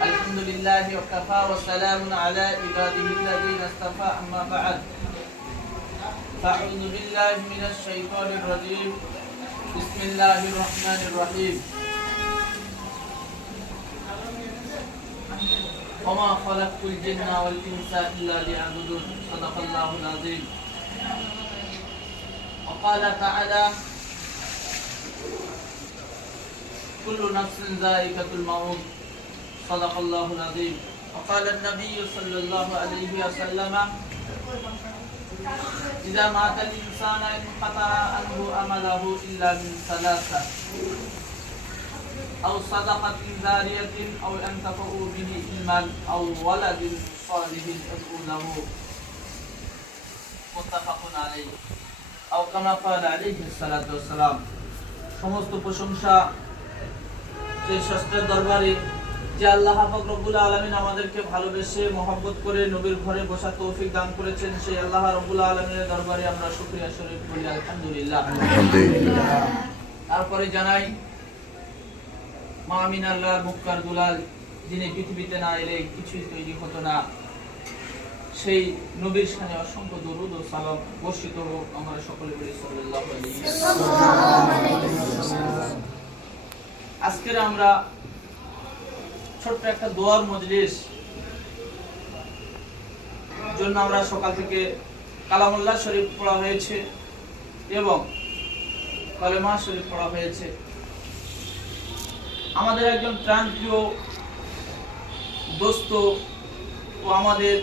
আলহামদুলিল্লাহি ওয়া কাফা ওয়া সালামুন আলা ইবাদিহিল্লাযীনা ইসতাফা আম্মা বা'দ ফাআউযু বিল্লাহি মিনাশ শাইতানির রাজীম বিসমিল্লাহির রাহমানির রাহিম ওয়া মা খালাকতুল জিন্না ওয়াল ইনসা ইল্লা লিয়া'বুদুন সাদাকাল্লাহুল আযীম ওয়া ক্বালা তাআলা كل نفس ذائقة الموت صدق الله العظيم وقال النبي صلى الله عليه وسلم إذا مات الإنسان انقطع عنه عمله إلا من ثلاثة أو صدقة جارية أو ينتفع به علما أو ولد صالح يدعو له متفق عليه أو كما قال عليه الصلاة والسلام সমস্ত প্রশংসা সেই ষষ্ঠের দরবারে যে আল্লাহ পাক রব্বুল আলামিন আমাদেরকে ভালোবেসে মহব্বত করে নবীর ঘরে বসার তৌফিক দান করেছেন, সেই আল্লাহ রব্বুল আলামিনের দরবারে আমরা শুকরিয়া শরীফ করি আলহামদুলিল্লাহ। তারপরে জানাই মা আমিনার মুক্কার দুলাল, যিনি পৃথিবীতে না এলে কিছুই তৈরি হতো না, সেই নবীর শানে অসংখ্য দরুদ ও সালাম বর্ষিত হোক। আমরা সকলে বলি সাল্লাল্লাহু আলাইহি ওয়াসাল্লাম। আজকের আমরা ছোট্ট একটা দোয়ার মজলিস জন্য আমরা সকাল থেকে কালামুল্লাহ শরীফ পড়া হয়েছে এবং কালেমা শরীফ পড়া হয়েছে। আমাদের একজন প্রাণপ্রিয় দোস্ত ও আমাদের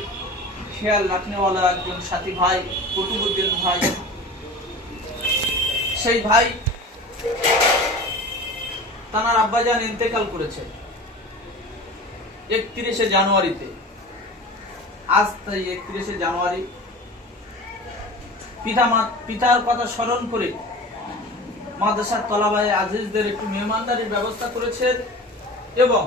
খেয়াল রাখনেওয়ালা একজন সাথী ভাই কুতুবউদ্দিন ভাই, সেই ভাই তানার আব্বাজান ইন্তেকাল করেছে 31শে জানুয়ারিতে। আজ তাই 31শে জানুয়ারি পিতার কথা স্মরণ করে মাদ্রাসার তলাবায়ে আজিজদের একটু মেহমানদারির ব্যবস্থা করেছেন এবং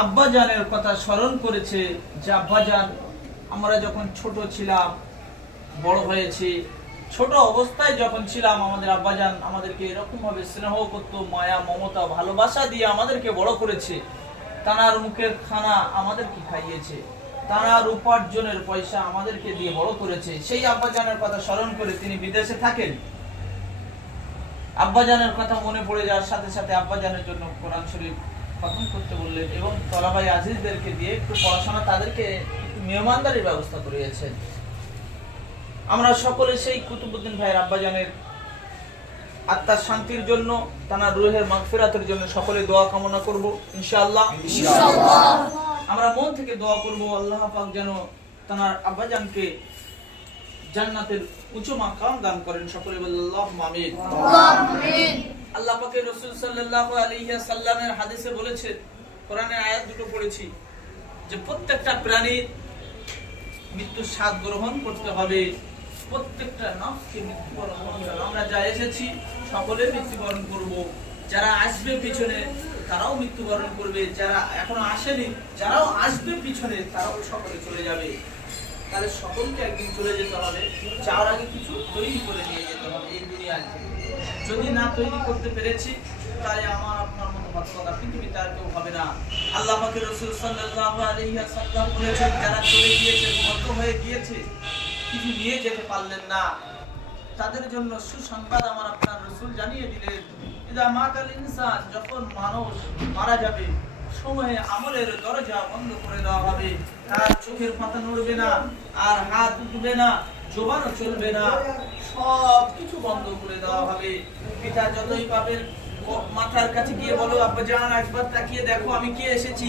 আব্বাজানের কথা স্মরণ করেছে যে আব্বাজান আমরা যখন ছোট ছিলাম, বড় হয়েছি, ছোট অবস্থায় যখন ছিলাম আমাদের আব্বাজান আমাদেরকে এরকম ভাবে স্নেহ করত, মায়া মমতা ভালোবাসা দিয়ে আমাদেরকে বড় করেছে। তানার মুখের খানা আমাদেরকে খাইয়েছে, তানার উপার্জনের পয়সা আমাদেরকে দিয়ে বড় করেছে। সেই আব্বাজানের কথা স্মরণ করে তিনি বিদেশে থাকেন। আব্বাজানের কথা মনে পড়ে যাওয়ার সাথে সাথে আব্বাজানের জন্য কোরআন শরীফ খতম করতে বললেন এবং তলাবাই আজিজদেরকে দিয়ে একটু পড়াশোনা, তাদেরকে একটু মেহমানদারির ব্যবস্থা করিয়েছেন। আমরা সকলে সেই কুতুবউদ্দিন ভাইয়ের আব্বাজানের আত্মার শান্তির জন্য, তার রুহের মাগফিরাতের জন্য সকলে দোয়া কামনা করব ইনশাআল্লাহ। আমরা মন থেকে দোয়া করব আল্লাহ পাক যেন তার আব্বাজানকে জান্নাতের উঁচু মাকাম দান করেন। সকলে বলেন আল্লাহুম্মা আমিন। আল্লাহ পাকের রাসূল সাল্লাল্লাহু আলাইহি ওয়াসাল্লামের হাদিসে বলেছে, কোরআনের আয়াত দুটো পড়েছি, যে প্রত্যেকটা প্রাণীর মৃত্যুর স্বাদ গ্রহণ করতে হবে, প্রত্যেকটা নফসকে মৃত্যুবরণ করতে হবে। আমরা যা এসেছি সকলে মৃত্যুবরণ করব, যারা আসবে পিছনে তারাও মৃত্যুবরণ করবে, যারা এখনো আসেনি যারাও আসবে পিছনে তারাও সকলে চলে যাবে। তাহলে সকলকে একদিন চলে যেতে হবে, যাওয়ার আগে কিছু তৈরি করে নিয়ে যেতে হবে এই দুনিয়া থেকে। যদি না তৈরি করতে পেরেছি তাহলে আমার আপনার মতো ভাগ্যবান পৃথিবীতে আর কেউ হবে না। আল্লাহ পাকের রাসূল সাল্লাল্লাহু আলাইহি ওয়াসাল্লাম বলেছেন, যারা চলে গিয়েছে, বদ্ধ হয়ে গিয়েছে, কিছু নিয়ে যেতে পারলেন না, তাদের জন্য সুসংবাদ আমার আপনার রাসূল জানিয়ে দিলেন, ইদা মাতাল ইনসান, যখন মানুষ মারা যাবে সময়ে আমলের দরজা বন্ধ করে দেওয়া হবে। তার চোখের পাতা নড়বে না, আর হাত উঠবে না, জবানও চলবে না, সব কিছু বন্ধ করে দেওয়া হবে। পিতা যতই পাবেন মাথার কাছে গিয়ে বলো, আব্বাজান একবার তাকিয়ে দেখো আমি কে এসেছি,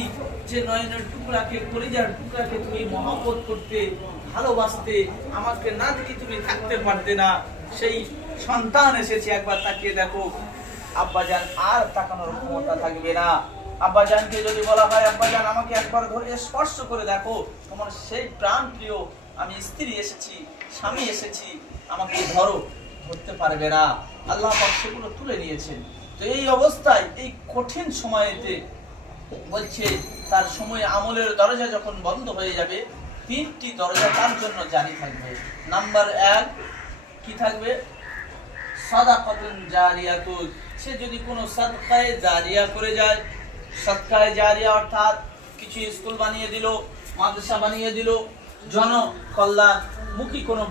যে নয়নের টুকরাকে, কলিজার টুকরাকে তুমি মহব্বত করতে, ভালোবাসতে, আমাকে না দেখি তুমি থাকতে পারতে না, সেই সন্তান এসেছে, একবার তাকিয়ে দেখো। আব্বাজান আর তাকানোর ক্ষমতা থাকবে না। আব্বাজানকে যদি বলা হয়, আব্বাজান আমাকে একবার ধরে স্পর্শ করে দেখো, তোমার সেই প্রাণ প্রিয় আমি স্ত্রী এসেছি, স্বামী এসেছি, আমাকে ধরো, ধরতে পারবে না। আল্লাহ পাক সেগুলো তুলে নিয়েছেন। তো এই অবস্থায়, এই কঠিন সময়েতে বলছে, তার সময় আমলের দরজা যখন বন্ধ হয়ে যাবে, তিনটি দরজা তার জন্য জারি থাকবে। নাম্বার 1 কি থাকবে? সাদাকাতুন জারিয়াতুন, সে যদি কোনো সাদকায়ে জারিয়া করে যায়, সাদকায়ে জারিয়া অর্থাৎ কিছু স্কুল বানিয়ে দিল, মাদ্রাসা বানিয়ে দিল, জনকল্যাণমুখী কোনো